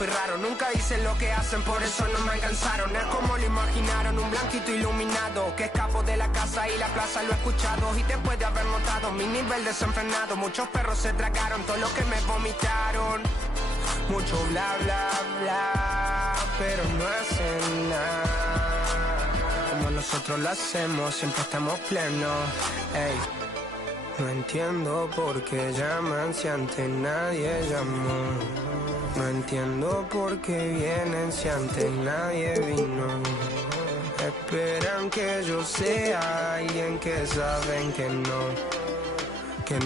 fui raro. Nunca hice lo que hacen, por eso no me alcanzaron. Es como lo imaginaron, un blanquito iluminado que escapo de la casa y la plaza, lo he escuchado. Y después de haber notado mi nivel desenfrenado, muchos perros se tragaron todo lo que me vomitaron. Mucho bla bla bla, pero no hacen nada como nosotros lo hacemos, siempre estamos plenos. Ey, no entiendo por qué llaman si antes nadie llamó. No entiendo por qué vienen si antes nadie vino. Esperan que yo sea alguien que saben que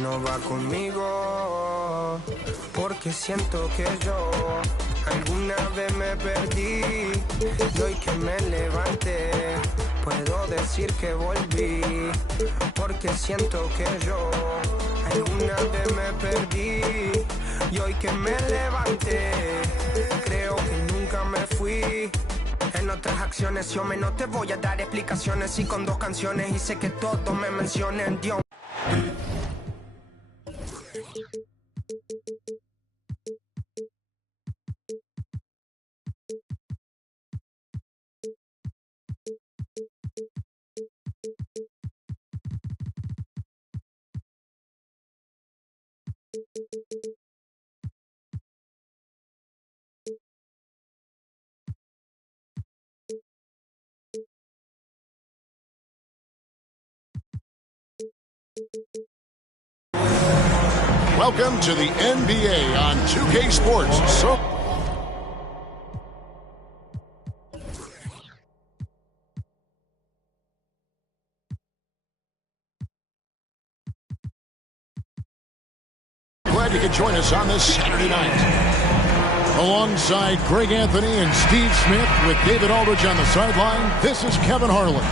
no va conmigo. Porque siento que yo alguna vez me perdí y hoy que me levanté puedo decir que volví. Porque siento que yo alguna vez me perdí y hoy que me levanté creo que nunca me fui. En otras acciones yo no te voy a dar explicaciones y con 2 canciones hice que todos me mencionen. Dios. Welcome to the NBA on 2K Sports. Glad you could join us on this Saturday night. Alongside Greg Anthony and Steve Smith with David Aldridge on the sideline, this is Kevin Harlan.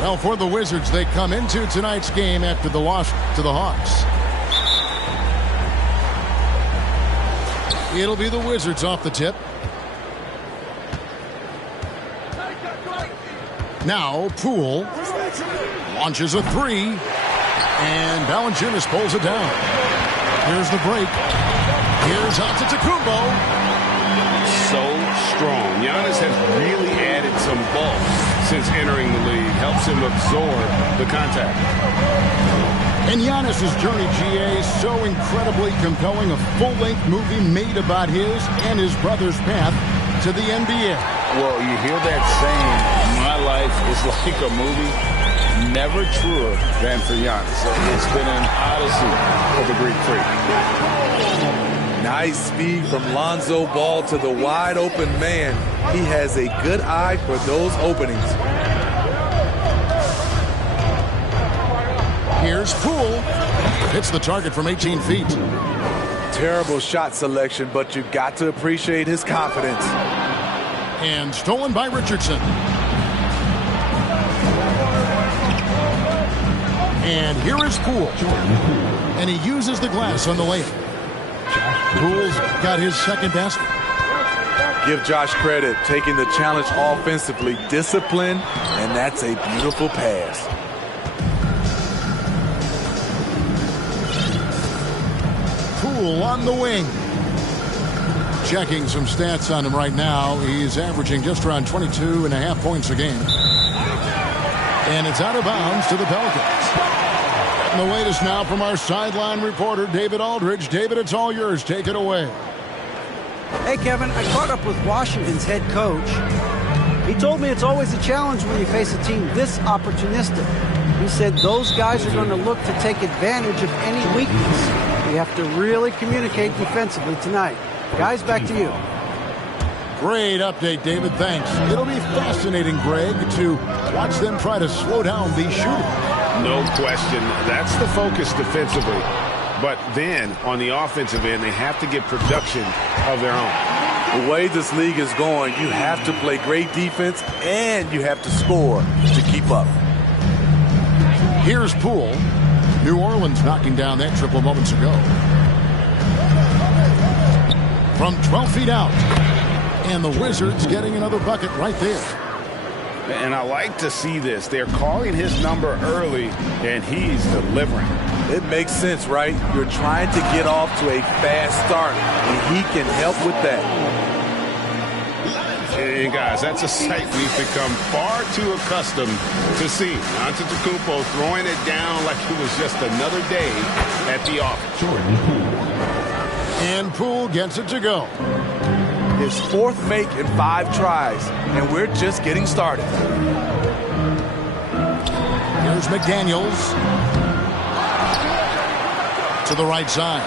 Well, for the Wizards, they come into tonight's game after the loss to the Hawks. It'll be the Wizards off the tip. Now, Poole launches a 3, and Valanciunas pulls it down. Here's the break. Here's Antetokounmpo. So strong. Giannis has really added some bulk since entering the league. Helps him absorb the contact. And Giannis's journey, GA, is so incredibly compelling. A full-length movie made about his and his brother's path to the NBA. Well, you hear that saying, my life is like a movie. Never truer than for Giannis. It's been an odyssey for the Greek freak. Nice speed from Lonzo Ball to the wide open man. He has a good eye for those openings. Here's Poole. Hits the target from 18 feet. Terrible shot selection, but you've got to appreciate his confidence. And stolen by Richardson. And here is Poole. And he uses the glass on the layup. Poole's got his second basket. Give Josh credit, taking the challenge offensively, discipline, and that's a beautiful pass. Poole on the wing. Checking some stats on him right now. He's averaging just around 22.5 points a game. And it's out of bounds to the Pelicans. And the latest now from our sideline reporter, David Aldridge. David, it's all yours. Take it away. Hey, Kevin, I caught up with Washington's head coach. He told me it's always a challenge when you face a team this opportunistic. He said those guys are going to look to take advantage of any weakness. You have to really communicate defensively tonight. Guys, back to you. Great update, David. Thanks. It'll be fascinating, Greg, to watch them try to slow down these shooters. No question. That's the focus defensively. But then, on the offensive end, they have to get production of their own. The way this league is going, you have to play great defense and you have to score to keep up. Here's Poole. New Orleans knocking down that triple moments ago. From 12 feet out. And the Wizards getting another bucket right there. And I like to see this. They're calling his number early, and he's delivering. It makes sense, right? You're trying to get off to a fast start, and he can help with that. Hey, guys, that's a sight we've become far too accustomed to seeing. Antetokounmpo throwing it down like it was just another day at the office. And Poole gets it to go. His fourth make in 5 tries, and we're just getting started. Here's McDaniels. To the right side.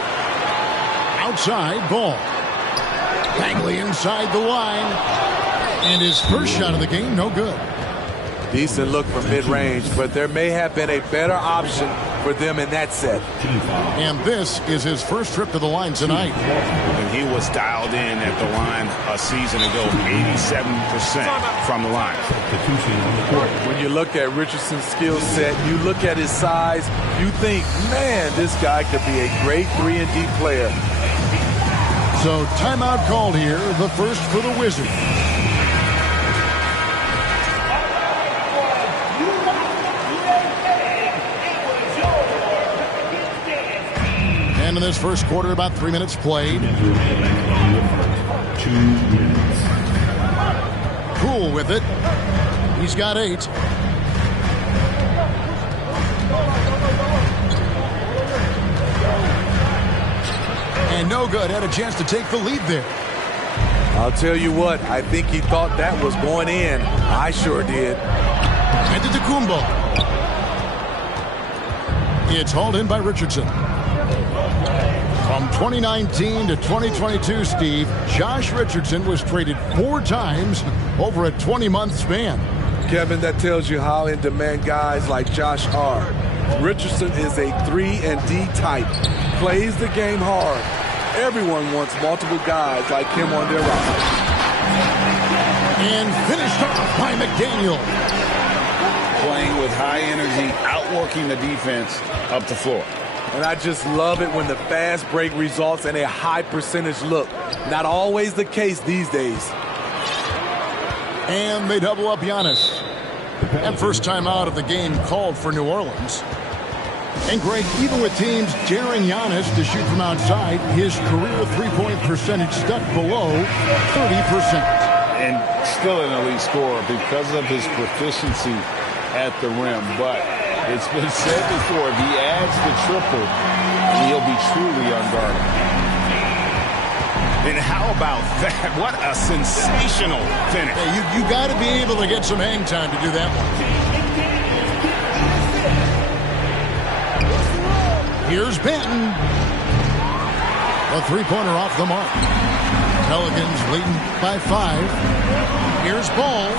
Outside, Ball. Bagley inside the line. And his first shot of the game, no good. Decent look from mid-range, but there may have been a better option for them in that set. And this is his first trip to the line tonight. And he was dialed in at the line a season ago, 87% from the line. When you look at Richardson's skill set, you look at his size, you think, man, this guy could be a great 3-and-D player. So timeout called here, the first for the Wizards. And in this first quarter, about 3 minutes played. 2 minutes. Poole with it. He's got 8. And no good. Had a chance to take the lead there. I'll tell you what, I think he thought that was going in. I sure did. Antetokounmpo. It's hauled in by Richardson. From 2019 to 2022, Steve, Josh Richardson was traded 4 times over a 20-month span. Kevin, that tells you how in demand guys like Josh are. Richardson is a 3-and-D type. Plays the game hard. Everyone wants multiple guys like him on their roster. And finished off by McDaniel. Playing with high energy, outworking the defense up the floor. And I just love it when the fast break results in a high percentage look. Not always the case these days. And they double up Giannis. And first time out of the game called for New Orleans. And Greg, even with teams daring Giannis to shoot from outside, his career three-point percentage stuck below 30%. And still an elite scorer because of his proficiency at the rim. But it's been said before, if he adds the triple, he'll be truly unguardable. And how about that? What a sensational finish. Hey, you got to be able to get some hang time to do that one. Here's Benton. A three-pointer off the mark. Pelicans leading by 5. Here's Ball.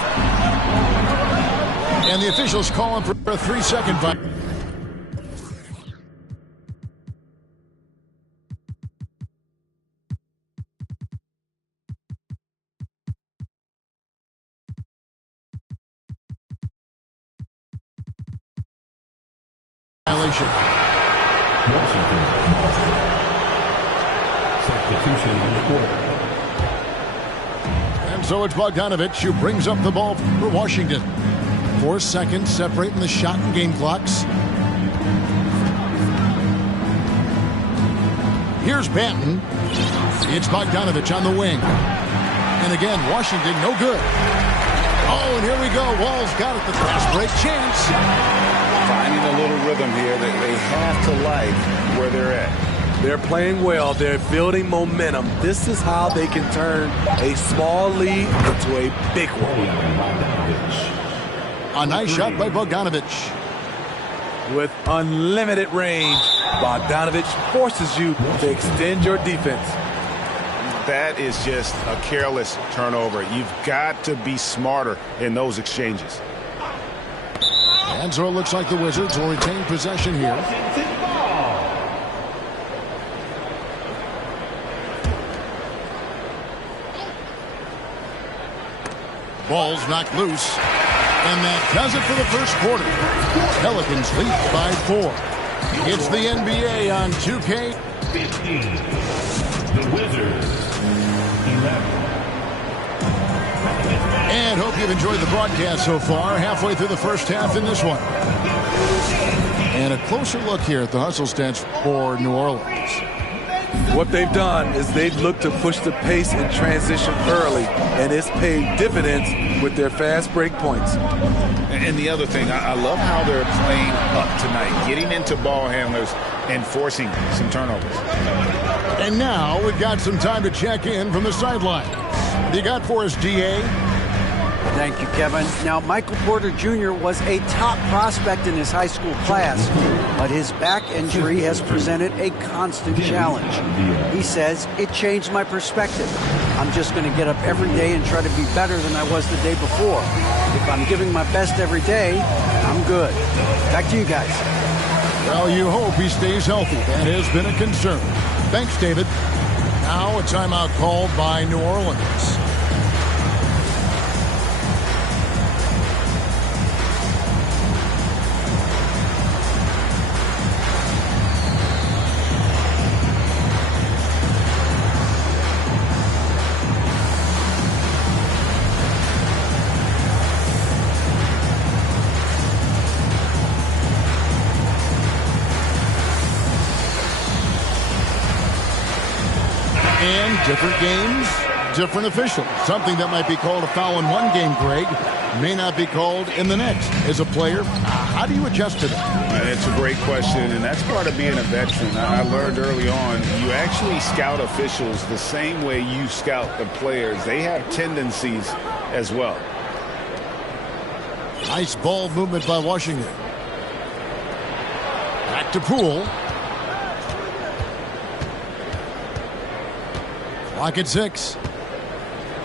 And the officials calling for a 3-second fight. Violation. Washington. Substitution on the court. And so it's Bogdanovich who brings up the ball for Washington. 4 seconds separating the shot and game clocks. Here's Banton. It's Bogdanovich on the wing. And again, Washington no good. Oh, and here we go. Wall's got it. The fast break chance. Finding a little rhythm here that they have to like where they're at. They're playing well. They're building momentum. This is how they can turn a small lead into a big one. A nice shot by Bogdanovich. With unlimited range, Bogdanovich forces you to extend your defense. That is just a careless turnover. You've got to be smarter in those exchanges. And so it looks like the Wizards will retain possession here. Ball's knocked loose. And that does it for the first quarter. Pelicans lead by 4. It's the NBA on 2K. 15. The Wizards. 11. And hope you've enjoyed the broadcast so far. Halfway through the first half in this one. And a closer look here at the hustle stats for New Orleans. What they've done is they've looked to push the pace in transition early, and it's paid dividends with their fast break points. And the other thing, I love how they're playing up tonight, getting into ball handlers and forcing some turnovers. And now we've got some time to check in from the sideline. What do you got for us, D.A.? Thank you, Kevin. Now, Michael Porter Jr. was a top prospect in his high school class, but his back injury has presented a constant challenge. He says, it changed my perspective. I'm just going to get up every day and try to be better than I was the day before. If I'm giving my best every day, I'm good. Back to you guys. Well, you hope he stays healthy. That has been a concern. Thanks, David. Now a timeout called by New Orleans. Different games, different officials. Something that might be called a foul in one game, Greg, may not be called in the next. As a player, how do you adjust to that? It's a great question, and that's part of being a veteran. I learned early on, you actually scout officials the same way you scout the players. They have tendencies as well. Nice ball movement by Washington. Back to Poole. Clock at 6.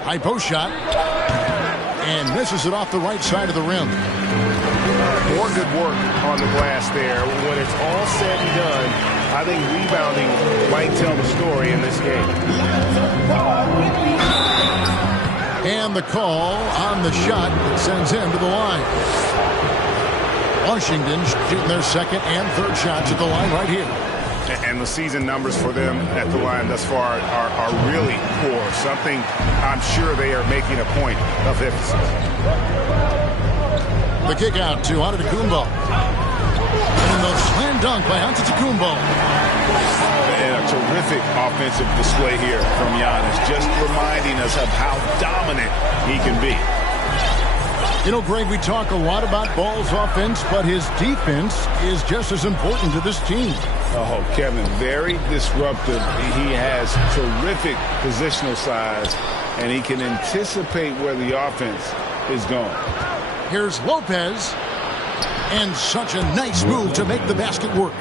High post shot. And misses it off the right side of the rim. More good work on the glass there. When it's all said and done, I think rebounding might tell the story in this game. And the call on the shot that sends him to the line. Washington shooting their second and third shots at the line right here. And the season numbers for them at the line thus far are really poor. Something I'm sure they are making a point of emphasis. The kick out to Antetokounmpo. And the slam dunk by Antetokounmpo. And a terrific offensive display here from Giannis, just reminding us of how dominant he can be. You know, Greg, we talk a lot about Ball's offense, but his defense is just as important to this team. Oh, Kevin, very disruptive. He has terrific positional size, and he can anticipate where the offense is going. Here's Lopez, and such a nice move to make the basket work.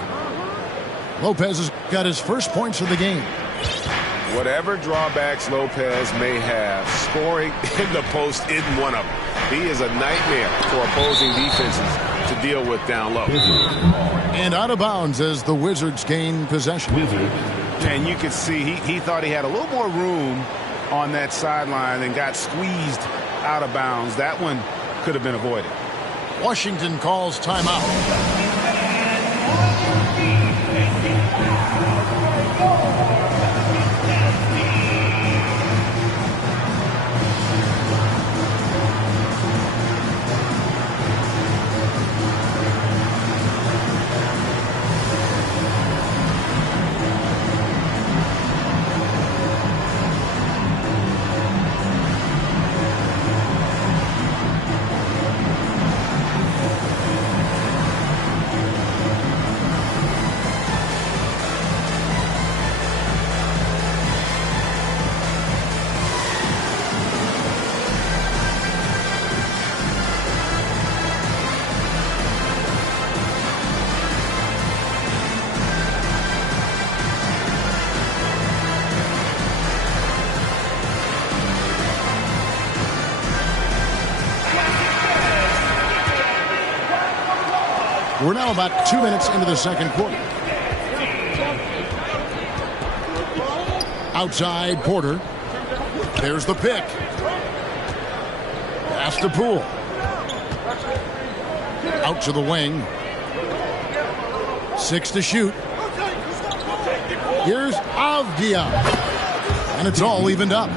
Lopez has got his first points of the game. Whatever drawbacks Lopez may have, scoring in the post isn't one of them. He is a nightmare for opposing defenses to deal with down low. And out of bounds as the Wizards gain possession. And you could see he thought he had a little more room on that sideline and got squeezed out of bounds. That one could have been avoided. Washington calls timeout. We're now about 2 minutes into the second quarter. Outside Porter. There's the pick. Pass to Poole. Out to the wing. 6 to shoot. Here's Avdija. And it's all evened up.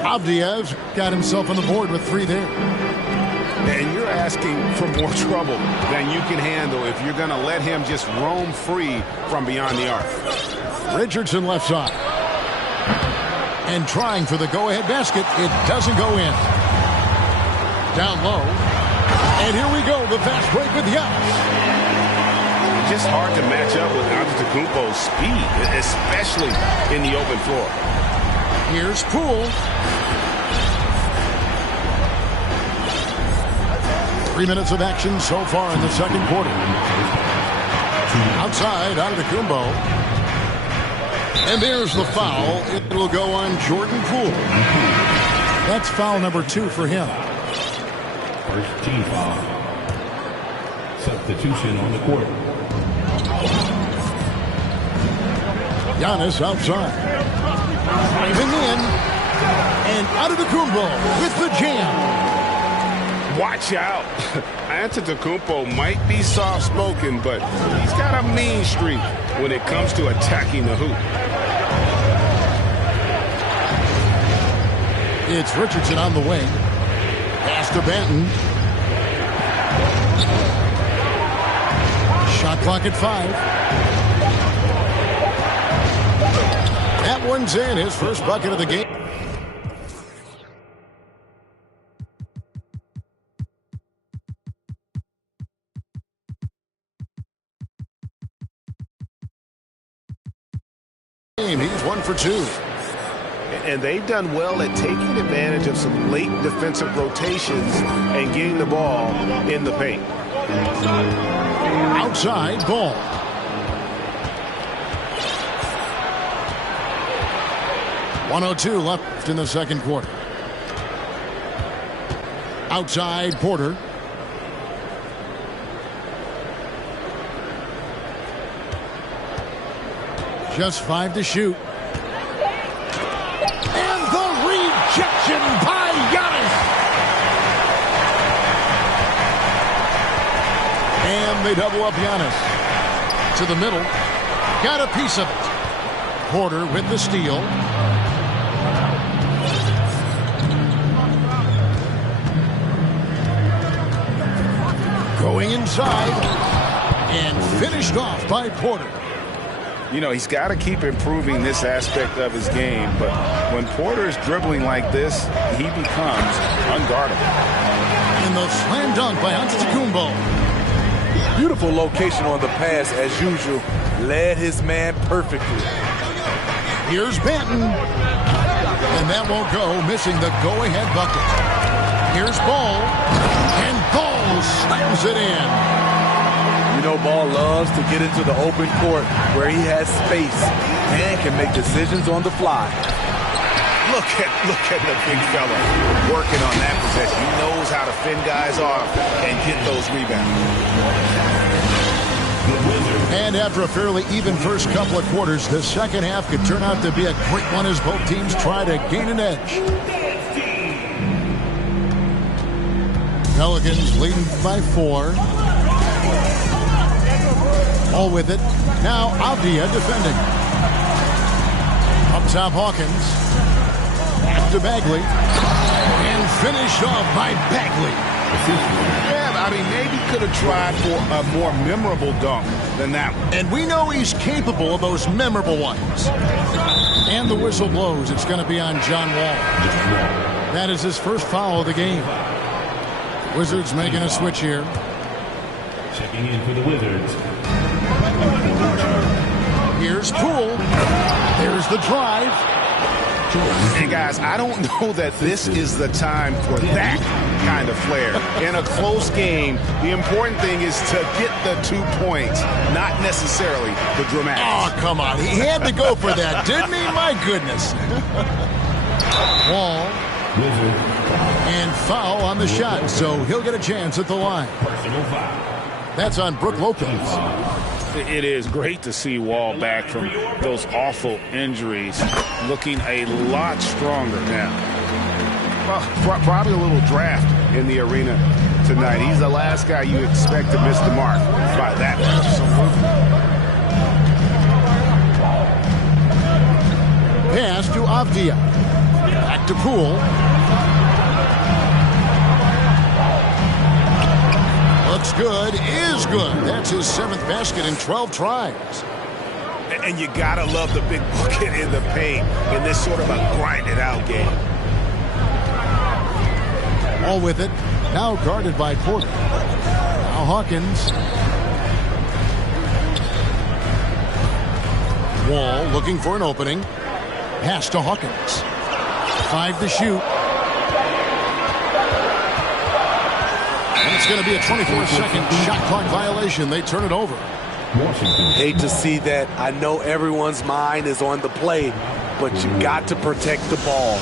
Avdija's got himself on the board with 3 there. And you're asking for more trouble than you can handle if you're going to let him just roam free from beyond the arc. Richardson left side. And trying for the go-ahead basket. It doesn't go in. Down low. And here we go, the fast break with Giannis. Just hard to match up with Antetokounmpo's speed, especially in the open floor. Here's Poole. 3 minutes of action so far in the second quarter. Outside, Antetokounmpo. And there's the foul. It will go on Jordan Poole. That's foul number 2 for him. First team foul. Substitution on the court. Giannis outside. Driving in. And Antetokounmpo with the jam. Watch out. Antetokounmpo might be soft-spoken, but he's got a mean streak when it comes to attacking the hoop. It's Richardson on the wing. Pass to Banton. Shot clock at 5. That one's in. His first bucket of the game. He's 1 for 2. And they've done well at taking advantage of some late defensive rotations and getting the ball in the paint. Outside, Ball. .102 left in the second quarter. Outside, Porter. Just 5 to shoot. And the rejection by Giannis. And they double up Giannis. To the middle. Got a piece of it. Porter with the steal. Going inside. And finished off by Porter. You know, he's got to keep improving this aspect of his game, but when Porter's dribbling like this, he becomes unguardable. And the slam dunk by Antetokounmpo. Beautiful location on the pass, as usual. Led his man perfectly. Here's Banton. And that won't go, missing the go-ahead bucket. Here's Ball. And Ball slams it in. You know, Ball loves to get into the open court where he has space and can make decisions on the fly. Look at the big fella working on that possession. He knows how to fend guys off and get those rebounds. And after a fairly even first couple of quarters, the second half could turn out to be a great one as both teams try to gain an edge. Pelicans leading by 4. All with it. Now Avdia defending. Up top Hawkins. Back to Bagley. And finished off by Bagley. Yeah, I mean, maybe could have tried for a more memorable dunk than that one. And we know he's capable of those memorable ones. And the whistle blows. It's going to be on John Wall. That is his first foul of the game. Wizards making a switch here. Checking in for the Wizards. Here's Poole. There's the drive. And guys, I don't know that this is the time for that kind of flair. In a close game, the important thing is to get the 2 points, not necessarily the dramatics. Oh, come on. He had to go for that, didn't he? My goodness. Wall. And foul on the shot, so he'll get a chance at the line. That's on Brook Lopez. It is great to see Wall back from those awful injuries, looking a lot stronger now. Well, probably a little draft in the arena tonight. He's the last guy you expect to miss the mark by that much. Pass to Avdia. Back to Poole. Looks good, is good. That's his 7th basket in 12 tries. And you gotta love the big bucket in the paint in this sort of a grinded-out game. All with it. Now guarded by Porter. Now Hawkins. Wall looking for an opening. Pass to Hawkins. 5 to shoot. And it's going to be a 24-second shot clock violation. They turn it over. Washington. Hate to see that. I know everyone's mind is on the play, but you got to protect the ball.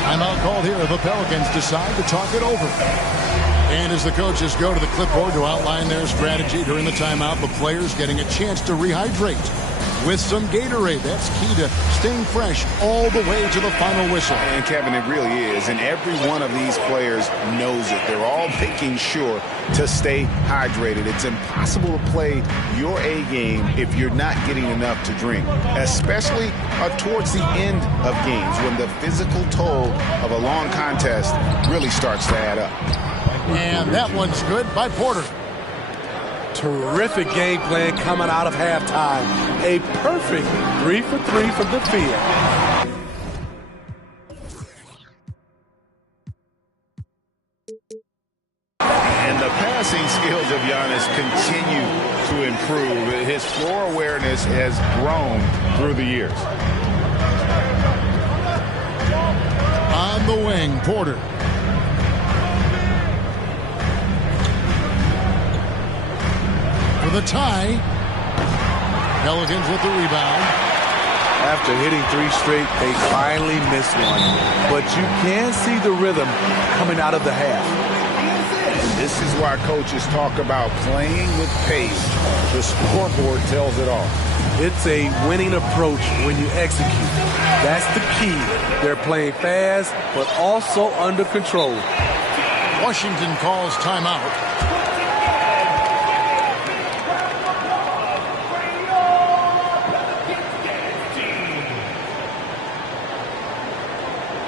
Timeout called here. The Pelicans decide to talk it over. And as the coaches go to the clipboard to outline their strategy during the timeout, the players getting a chance to rehydrate with some Gatorade. That's key to staying fresh all the way to the final whistle. And Kevin, it really is. And every one of these players knows it. They're all making sure to stay hydrated. It's impossible to play your A game if you're not getting enough to drink, especially towards the end of games when the physical toll of a long contest really starts to add up. And that one's good by Porter. Terrific game plan coming out of halftime. A perfect 3 for 3 from the field. And the passing skills of Giannis continue to improve. His floor awareness has grown through the years. On the wing, Porter. For the tie. Pelicans with the rebound. After hitting 3 straight, they finally missed one. But you can see the rhythm coming out of the half. And this is why coaches talk about playing with pace. The scoreboard tells it all. It's a winning approach when you execute. That's the key. They're playing fast, but also under control. Washington calls timeout.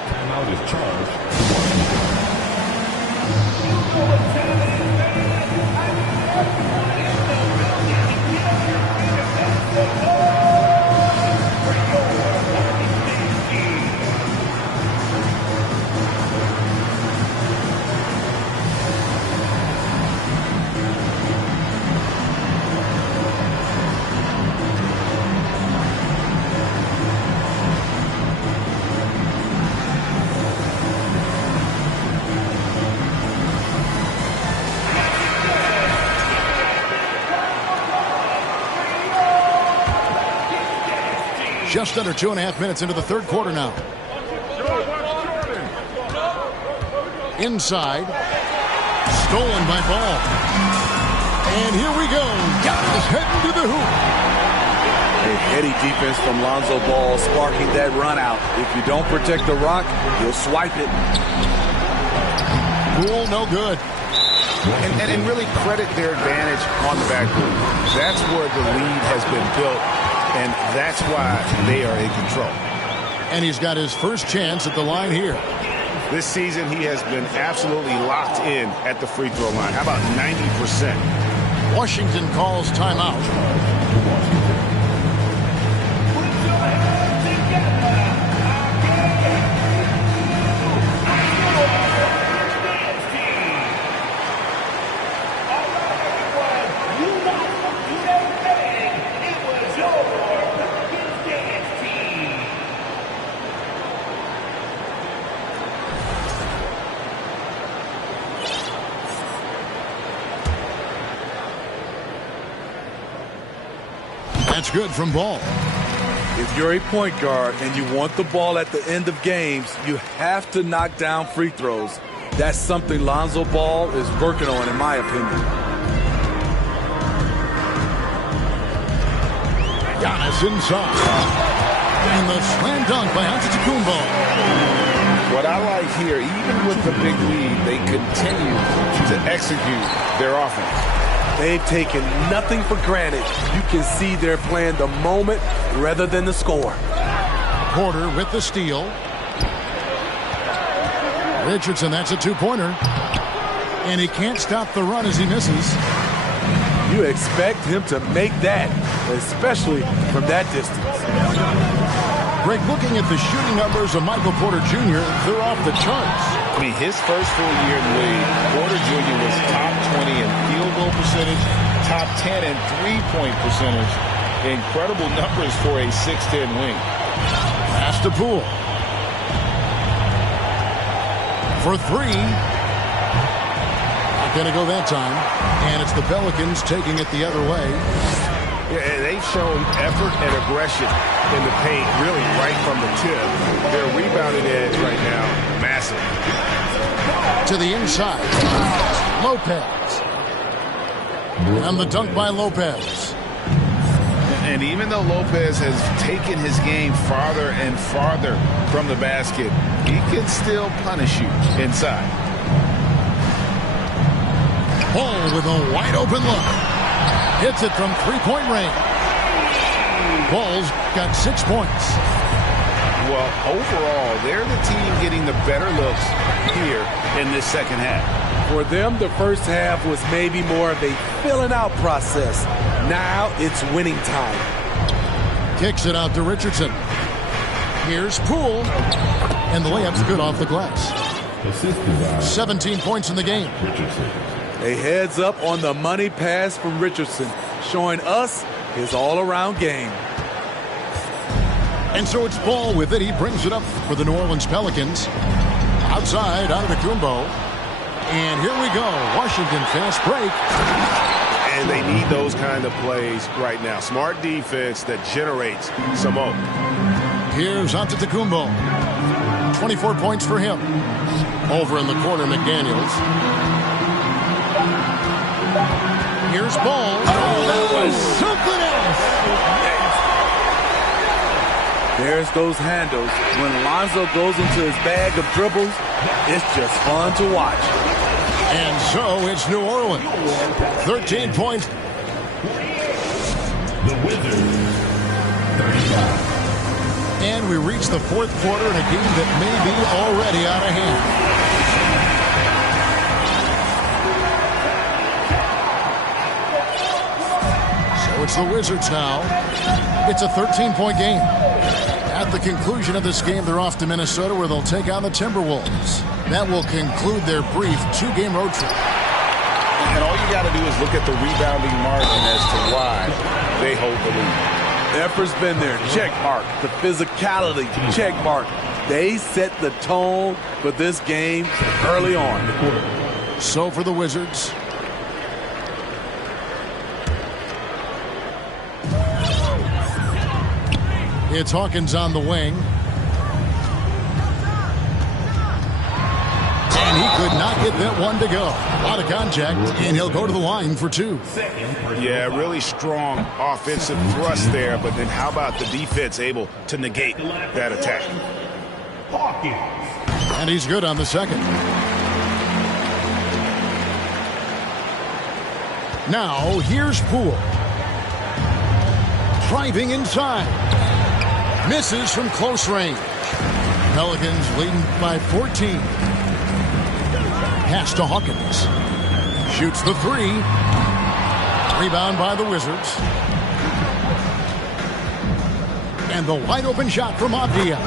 Timeout is charged. Just under 2.5 minutes into the third quarter now. Inside. Stolen by Ball. And here we go. Giannis heading to the hoop. A heady defense from Lonzo Ball sparking that run out. If you don't protect the rock, you'll swipe it. Poole, no good. And really credit their advantage on the backboard. That's where the lead has been built. And that's why they are in control. And he's got his first chance at the line here. This season, he has been absolutely locked in at the free throw line. How about 90%? Washington calls timeout. That's good from Ball. If you're a point guard and you want the ball at the end of games, you have to knock down free throws. That's something Lonzo Ball is working on, in my opinion. Giannis inside. And the slam dunk by Antetokounmpo. What I like here, even with the big lead, they continue to execute their offense. They've taken nothing for granted. You can see they're playing the moment rather than the score. Porter with the steal. Richardson, that's a two-pointer. And he can't stop the run as he misses. You expect him to make that, especially from that distance. Greg, looking at the shooting numbers of Michael Porter Jr., they're off the charts. I mean, his first full year in the league, Porter Jr. was top 20 in field goal percentage, top 10 in three-point percentage. Incredible numbers for a 6'10 wing. Pass to Poole. For three. Not going to go that time. And it's the Pelicans taking it the other way. Yeah, they've shown effort and aggression in the paint, really right from the tip. Their rebounding edge right now, massive. To the inside. Lopez. And the dunk by Lopez. And even though Lopez has taken his game farther and farther from the basket, he can still punish you inside. Ball with a wide open look. Hits it from three-point range. Ball's got 6 points. Well, overall, they're the team getting the better looks here in this second half. For them, the first half was maybe more of a filling out process. Now it's winning time. Kicks it out to Richardson. Here's Poole. And the layup's good off the glass. 17 points in the game. A heads up on the money pass from Richardson, showing us his all-around game. And so it's Ball with it. He brings it up for the New Orleans Pelicans. Outside, Antetokounmpo. And here we go. Washington fast break. And they need those kind of plays right now. Smart defense that generates some hope. Here's Antetokounmpo. 24 points for him. Over in the corner, McDaniels. Here's Ball. Oh, that was something else. There's those handles. When Lonzo goes into his bag of dribbles, it's just fun to watch. And so it's New Orleans. 13 points. The Wizards, 35. And we reach the fourth quarter in a game that may be already out of hand. So it's the Wizards now. It's a 13-point game. At the conclusion of this game, they're off to Minnesota where they'll take on the Timberwolves. That will conclude their brief two-game road trip. And all you got to do is look at the rebounding margin as to why they hold the lead. Effort's been there. Check mark. The physicality. Check mark. They set the tone for this game early on. So for the Wizards. It's Hawkins on the wing. And he could not get that one to go. Out of contact, and he'll go to the line for two. Yeah, really strong offensive thrust there, but then how about the defense able to negate that attack? And he's good on the second. Now, here's Poole. Driving inside. Misses from close range. Pelicans leading by 14. Pass to Hawkins. Shoots the three. Rebound by the Wizards. And the wide open shot from Avdia.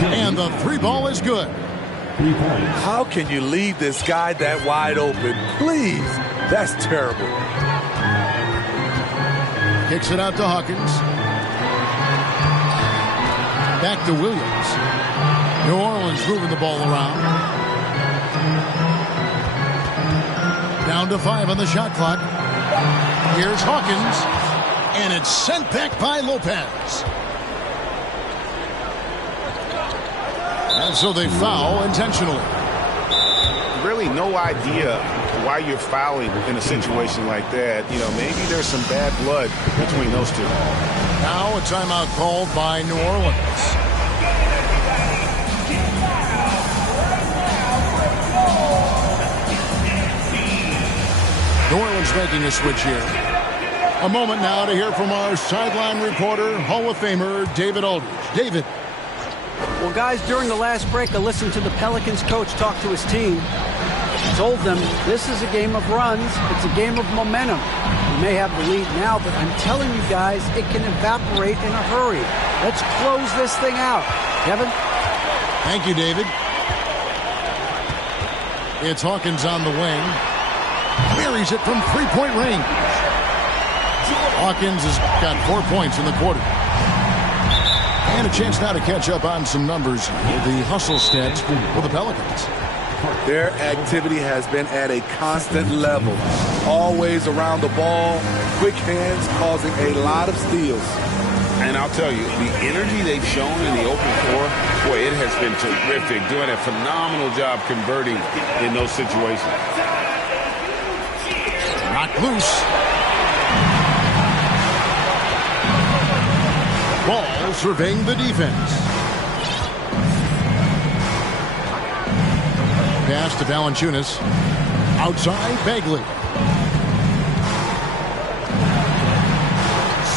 And the three ball is good. 3 points. How can you leave this guy that wide open? Please. That's terrible. Kicks it out to Hawkins. Back to Williams. New Orleans moving the ball around. Down to 5 on the shot clock. Here's Hawkins. And it's sent back by Lopez. And so they foul intentionally. Really no idea why you're fouling in a situation like that. You know, maybe there's some bad blood between those two. Now a timeout called by New Orleans. New Orleans making a switch here. A moment now to hear from our sideline reporter, Hall of Famer David Aldridge. David. Well, guys, during the last break, I listened to the Pelicans coach talk to his team. Told them this is a game of runs. It's a game of momentum. We may have the lead now, but I'm telling you guys, it can evaporate in a hurry. Let's close this thing out. Kevin? Thank you, David. It's Hawkins on the wing. Buries it from three-point range. Hawkins has got 4 points in the quarter. And a chance now to catch up on some numbers with the hustle stats for the Pelicans. Their activity has been at a constant level. Always around the ball, quick hands causing a lot of steals. And I'll tell you, the energy they've shown in the open floor, boy, it has been terrific. Doing a phenomenal job converting in those situations. Knocked loose. Ball surveying the defense. Pass to Valanciunas. Outside, Bagley.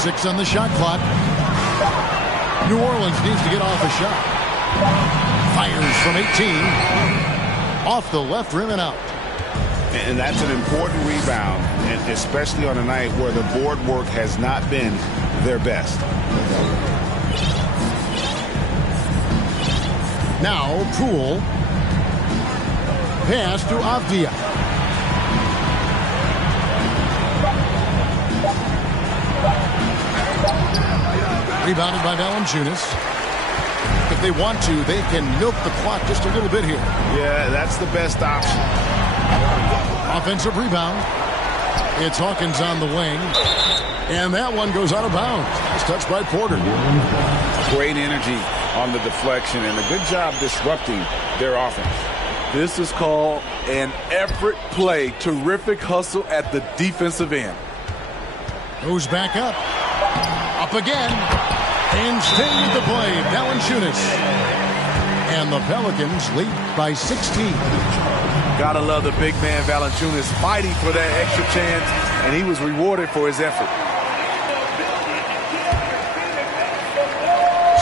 6 on the shot clock. New Orleans needs to get off a shot. Fires from 18. Off the left rim and out. And that's an important rebound, and especially on a night where the board work has not been their best. Now, Poole. Pass to Avdia. Rebounded by Valanciunas. If they want to, they can milk the clock just a little bit here. Yeah, that's the best option. Offensive rebound. It's Hawkins on the wing. And that one goes out of bounds. Nice touch by Porter. Great energy on the deflection and a good job disrupting their offense. This is called an effort play. Terrific hustle at the defensive end. Goes back up. Up again. And staying with the play, Valanciunas. And the Pelicans lead by 16. Gotta love the big man Valanciunas fighting for that extra chance, and he was rewarded for his effort.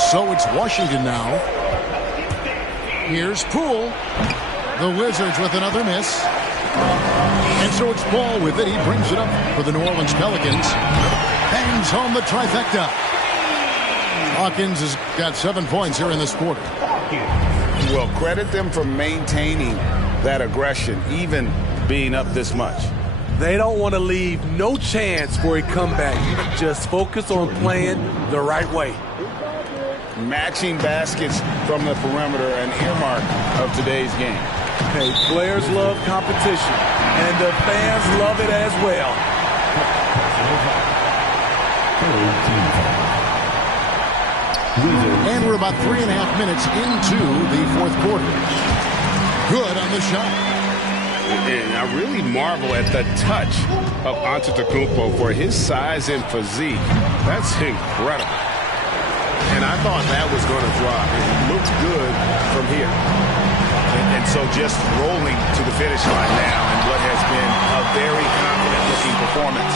So it's Washington now. Here's Poole. The Wizards with another miss. And so it's Ball with it. He brings it up for the New Orleans Pelicans. Bangs home the trifecta. Hawkins has got 7 points here in this quarter. Well, credit them for maintaining that aggression, even being up this much. They don't want to leave no chance for a comeback. Just focus on playing the right way. Matching baskets from the perimeter, an earmark of today's game. Hey, players love competition, and the fans love it as well. And we're about 3.5 minutes into the fourth quarter. Good on the shot. And I really marvel at the touch of Antetokounmpo for his size and physique. That's incredible. And I thought that was going to drop. It looked good from here. And so just rolling to the finish line now in what has been a very confident-looking performance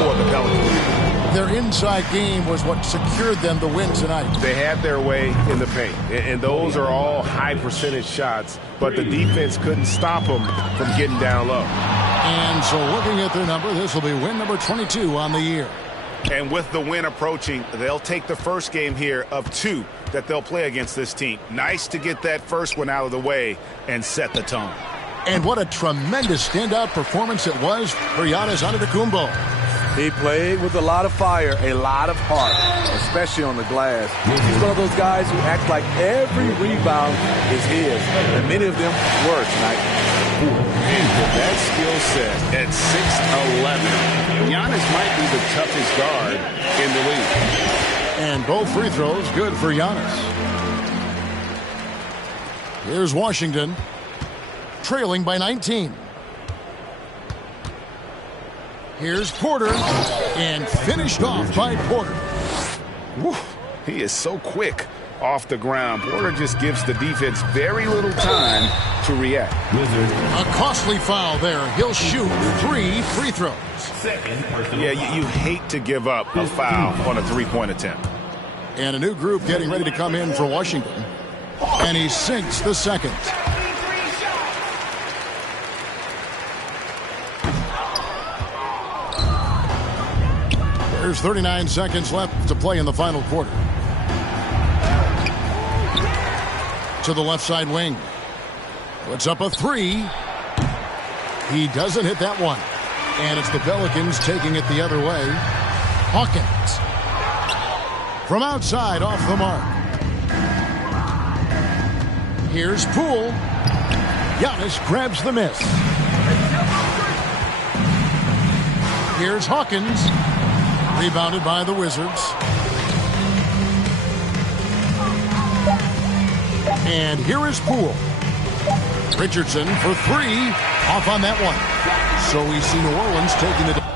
for the Pelicans. Their inside game was what secured them the win tonight. They had their way in the paint, and those are all high-percentage shots, but the defense couldn't stop them from getting down low. And so looking at their number, this will be win number 22 on the year. And with the win approaching, they'll take the first game here of 2 that they'll play against this team. Nice to get that first one out of the way and set the tone. And what a tremendous standout performance it was for Giannis Antetokounmpo. He played with a lot of fire, a lot of heart, especially on the glass. He's one of those guys who act like every rebound is his, and many of them were tonight. And with that skill set at 6'11", Giannis might be the toughest guard in the league. And both free throws good for Giannis. Here's Washington, trailing by 19. Here's Porter, and finished off by Porter. Woo, he is so quick off the ground. Porter just gives the defense very little time to react. A costly foul there. He'll shoot 3 free throws. Yeah, you hate to give up a foul on a three-point attempt. And a new group getting ready to come in for Washington. And he sinks the second. There's 39 seconds left to play in the final quarter. To the left side wing. Puts up a three. He doesn't hit that one. And it's the Pelicans taking it the other way. Hawkins. From outside, off the mark. Here's Poole. Giannis grabs the miss. Here's Hawkins. Rebounded by the Wizards. And here is Poole. Richardson for three. Off on that one. So we see New Orleans taking the...